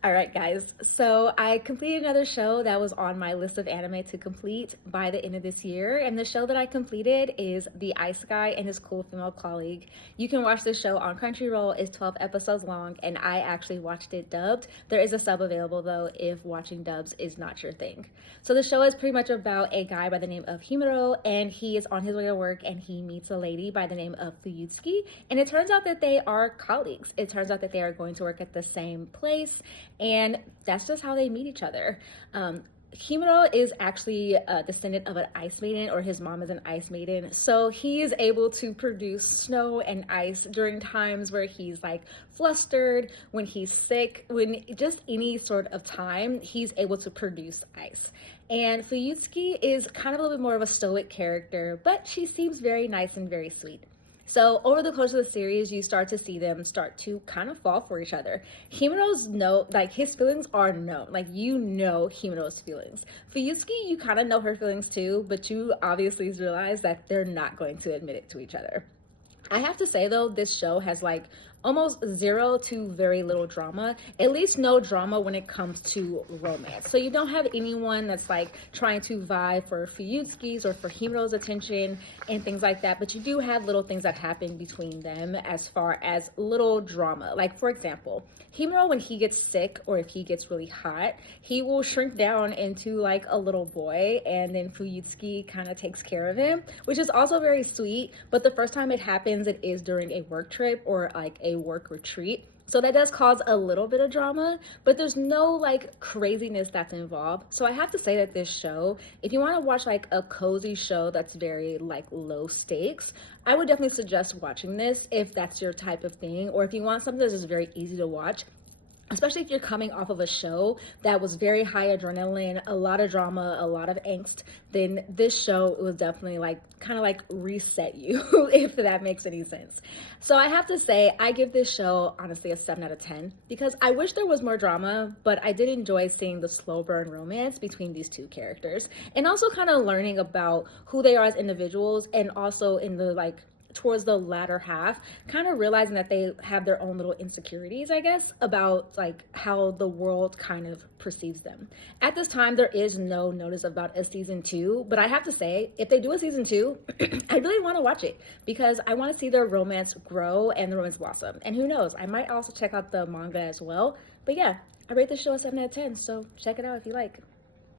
All right, guys. So I completed another show that was on my list of anime to complete by the end of this year. And the show that I completed is The Ice Guy and His Cool Female Colleague. You can watch this show on Crunchyroll. It's 12 episodes long, and I actually watched it dubbed. There is a sub available, though, if watching dubs is not your thing. So the show is pretty much about a guy by the name of Himuro, and he is on his way to work, and he meets a lady by the name of Fuyutsuki. And it turns out that they are colleagues. It turns out that they are going to work at the same place, and that's just how they meet each other. Himuro is actually a descendant of an ice maiden, or his mom is an ice maiden. So he is able to produce snow and ice during times where he's like flustered, when he's sick, when just any sort of time, he's able to produce ice. And Fuyutsuki is kind of a little bit more of a stoic character, but she seems very nice and very sweet. So over the course of the series, you start to see them start to kind of fall for each other. Himuro's no, like his feelings are known. Like you know Himuro's feelings. Fuyutsuki, you kind of know her feelings too, but you obviously realize that they're not going to admit it to each other. I have to say though, this show has like almost zero to very little drama, at least no drama when it comes to romance. So you don't have anyone that's like trying to vie for Fuyutsuki's or for Himuro's attention and things like that, but you do have little things that happen between them as far as little drama. Like for example, Himuro, when he gets sick or if he gets really hot, he will shrink down into like a little boy, and then Fuyutsuki kind of takes care of him, which is also very sweet. But the first time it happens, it is during a work trip or like a work retreat. So that does cause a little bit of drama, but there's no like craziness that's involved. So I have to say that this show, if you want to watch like a cozy show that's very like low stakes, I would definitely suggest watching this if that's your type of thing, or if you want something that's just very easy to watch, especially if you're coming off of a show that was very high adrenaline, a lot of drama, a lot of angst. Then this show, it was definitely like kind of like reset you, if that makes any sense. So I have to say, I give this show honestly a 7 out of 10 because I wish there was more drama, but I did enjoy seeing the slow burn romance between these two characters, and also kind of learning about who they are as individuals, and also in the like towards the latter half, kind of realizing that they have their own little insecurities, I guess, about like how the world kind of perceives them. At this time, there is no notice about a season two, but I have to say, if they do a season two, I really want to watch it because I want to see their romance grow and the romance blossom. And who knows, I might also check out the manga as well. But yeah, I rate this show a 7 out of 10, so check it out if you like.